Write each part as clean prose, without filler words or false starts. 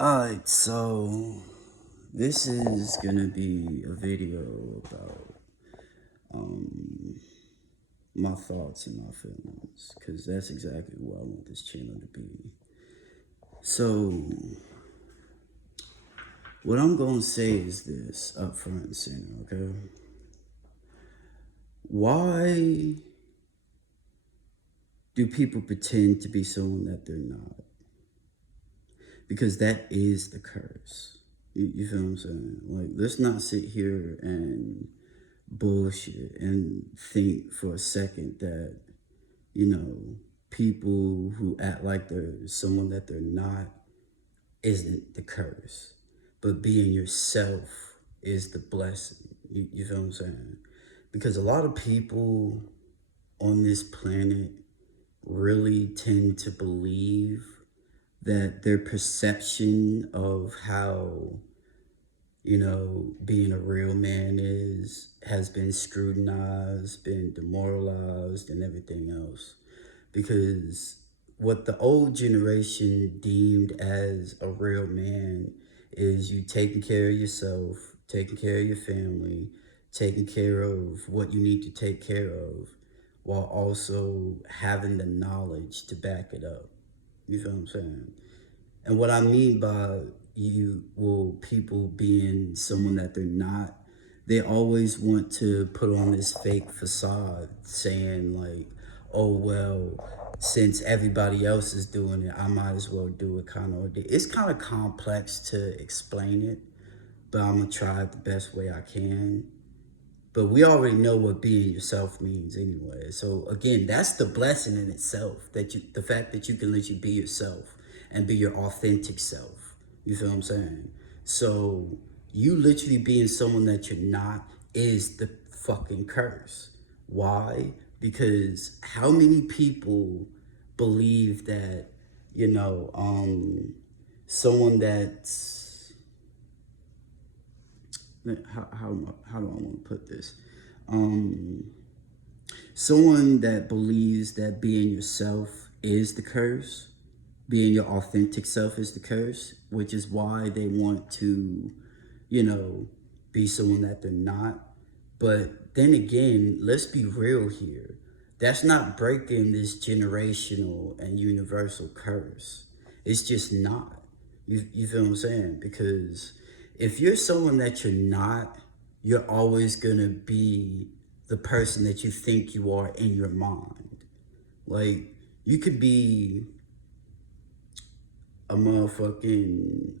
Alright, so this is gonna be a video about my thoughts and my feelings, because that's exactly what I want this channel to be. So, what I'm gonna say is this up front and center, okay? Why do people pretend to be someone that they're not? Because that is the curse. You feel what I'm saying? Like, let's not sit here and bullshit and think for a second that, you know, people who act like they're someone that they're not isn't the curse. But being yourself is the blessing. You feel what I'm saying? Because a lot of people on this planet really tend to believe that their perception of how, being a real man has been scrutinized, been demoralized, and everything else. Because what the old generation deemed as a real man is you taking care of yourself, taking care of your family, taking care of what you need to take care of, while also having the knowledge to back it up. You feel what I'm saying? And what I mean by people being someone that they're not, they always want to put on this fake facade saying like, oh, well, since everybody else is doing it, I might as well do it kind of. It's kind of complex to explain it, but I'm going to try it the best way I can. But we already know what being yourself means anyway. So again, that's the blessing in itself, the fact that you can let you be yourself and be your authentic self. You feel what I'm saying? So you literally being someone that you're not is the fucking curse. Why? Because how many people believe that, someone that's how do I want to put this? Um, Someone that believes that being yourself is the curse, being your authentic self is the curse, which is why they want to, you know, be someone that they're not. But then again, let's be real here. That's not breaking this generational and universal curse. It's just not. You feel what I'm saying? Because if you're someone that you're not, you're always going to be the person that you think you are in your mind. Like, you could be a motherfucking,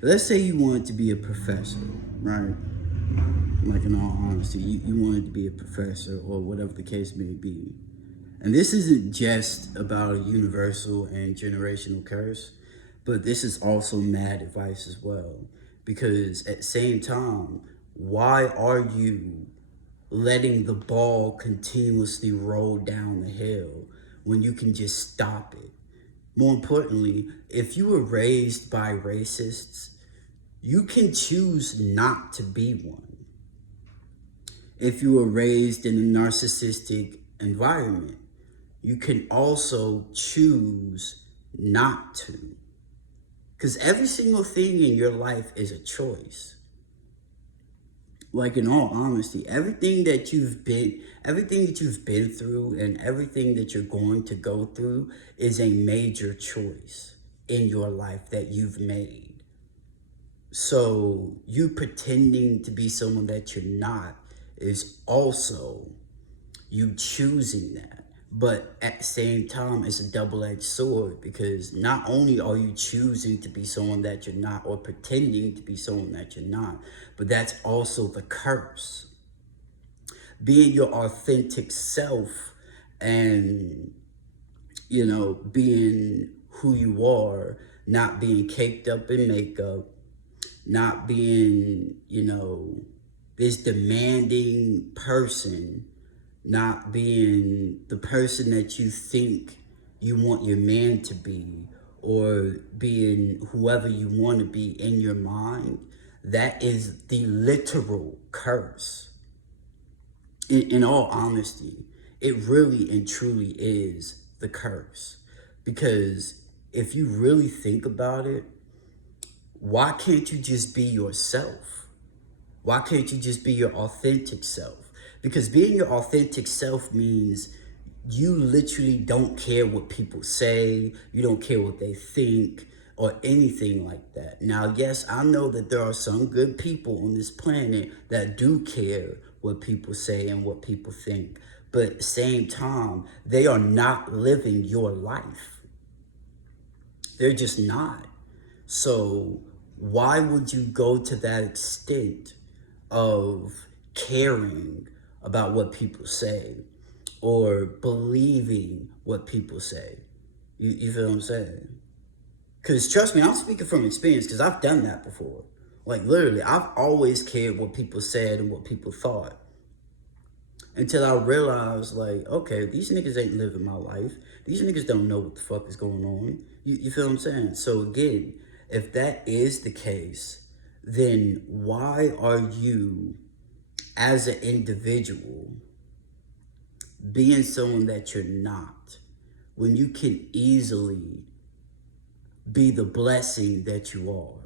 let's say you wanted to be a professor, right? Like, in all honesty, you wanted to be a professor or whatever the case may be. And this isn't just about a universal and generational curse, but this is also mad advice as well. Because at the same time, why are you letting the ball continuously roll down the hill when you can just stop it? More importantly, if you were raised by racists, you can choose not to be one. If you were raised in a narcissistic environment, you can also choose not to. Because every single thing in your life is a choice. Like, in all honesty, everything that you've been through and everything that you're going to go through is a major choice in your life that you've made. So you pretending to be someone that you're not is also you choosing that. But at the same time, it's a double-edged sword, because not only are you choosing to be someone that you're not or pretending to be someone that you're not, but that's also the curse. Being your authentic self and, being who you are, not being caked up in makeup, not being, this demanding person, not being the person that you think you want your man to be, or being whoever you want to be in your mind, that is the literal curse. In all honesty, it really and truly is the curse. Because if you really think about it, why can't you just be yourself? Why can't you just be your authentic self? Because being your authentic self means you literally don't care what people say, you don't care what they think, or anything like that. Now, yes, I know that there are some good people on this planet that do care what people say and what people think, but at the same time, they are not living your life. They're just not. So why would you go to that extent of caring about what people say or believing what people say? You feel what I'm saying? Because trust me, I'm speaking from experience because I've done that before. Like literally, I've always cared what people said and what people thought. Until I realized, like, okay, these niggas ain't living my life. These niggas don't know what the fuck is going on. You feel what I'm saying? So again, if that is the case, then why are you, as an individual, being someone that you're not, when you can easily be the blessing that you are?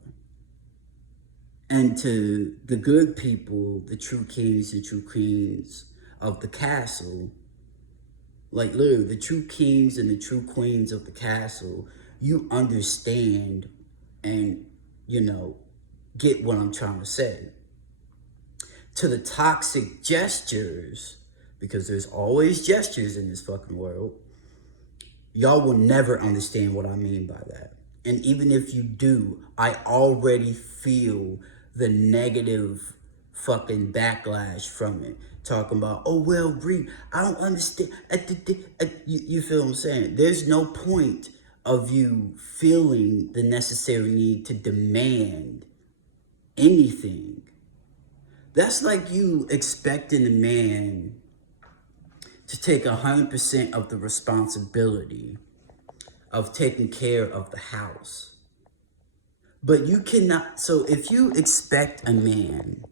And to the good people, the true kings and true queens of the castle, like literally the true kings and the true queens of the castle, you understand and, get what I'm trying to say. To the toxic gestures, because there's always gestures in this fucking world, y'all will never understand what I mean by that. And even if you do, I already feel the negative fucking backlash from it. Talking about, oh, well, Bree, I don't understand. You feel what I'm saying? There's no point of you feeling the necessary need to demand anything. That's like you expecting a man to take 100% of the responsibility of taking care of the house. But you cannot, so if you expect a man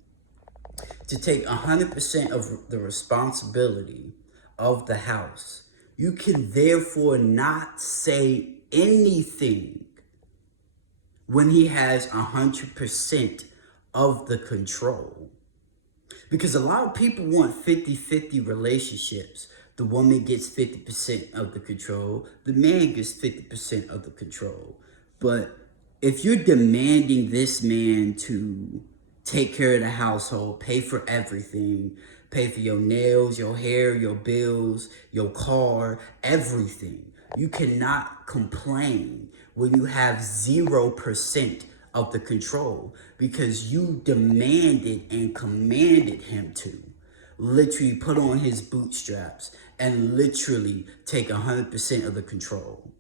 to take 100% of the responsibility of the house, you can therefore not say anything when he has 100% of the control. Because a lot of people want 50-50 relationships. The woman gets 50% of the control. The man gets 50% of the control. But if you're demanding this man to take care of the household, pay for everything, pay for your nails, your hair, your bills, your car, everything, you cannot complain when you have 0% of the control, because you demanded and commanded him to literally put on his bootstraps and literally take 100% of the control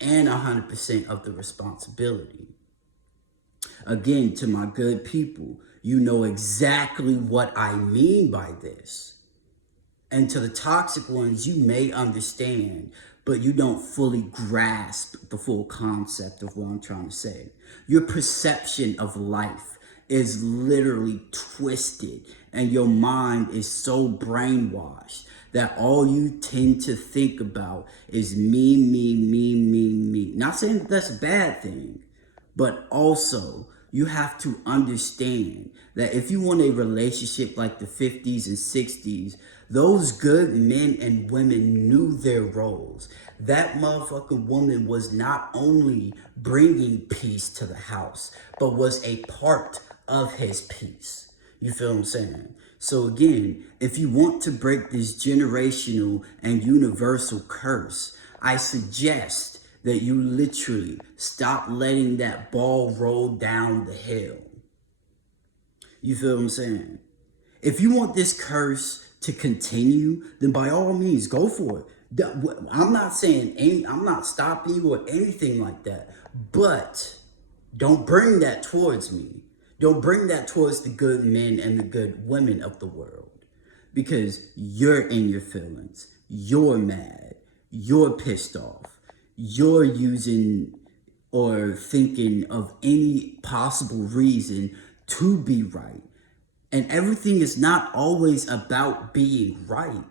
and 100% of the responsibility. Again, to my good people, you know exactly what I mean by this. And to the toxic ones, you may understand, but you don't fully grasp the full concept of what I'm trying to say. Your perception of life is literally twisted, and your mind is so brainwashed that all you tend to think about is me, me, me, me, me. Not saying that that's a bad thing, but also you have to understand that if you want a relationship like the 50s and 60s, those good men and women knew their roles. That motherfucking woman was not only bringing peace to the house, but was a part of his peace. You feel what I'm saying? So again, if you want to break this generational and universal curse, I suggest that you literally stop letting that ball roll down the hill. You feel what I'm saying? If you want this curse to continue, then by all means, go for it. I'm not saying I'm not stopping you or anything like that, but don't bring that towards me. Don't bring that towards the good men and the good women of the world, because you're in your feelings. You're mad. You're pissed off. You're using or thinking of any possible reason to be right. And everything is not always about being right.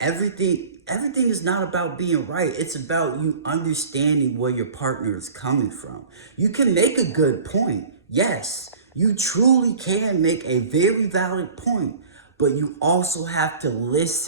everything is not about being right. It's about you understanding where your partner is coming from. You can make a good point. Yes, you truly can make a very valid point, but you also have to listen